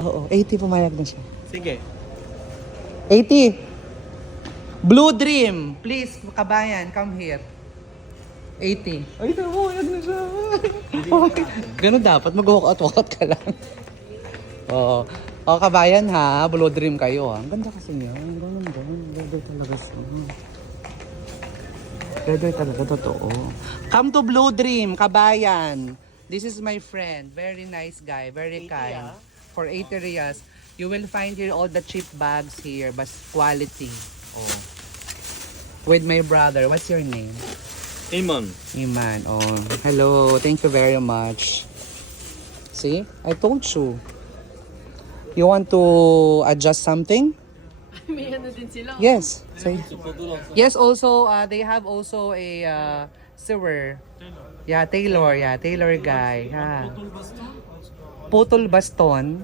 Oo, 80 pumayag na siya. Sige. 80. Blue Dream. Please, kabayan, come here. 80. Ay, pumayag na siya. Okay. Ganun dapat, mag-walk out ka lang. Oo. O, kabayan ha, Blue Dream kayo ha. Ang ganda kasi niya. Ang ganda. Ganda talaga siya. Ganda talaga, totoo. Come to Blue Dream, kabayan. This is my friend. Very nice guy. Very kind. For 80 reals. You will find here all the cheap bags here, but quality. Oh. With my brother. What's your name? Iman. Iman. Oh. Hello. Thank you very much. See? I told you. You want to adjust something? May ano din sila. Yes. Say. Yes, also, they have also a sewer. Yeah, Taylor. Yeah, Taylor guy. Ha. Putol baston.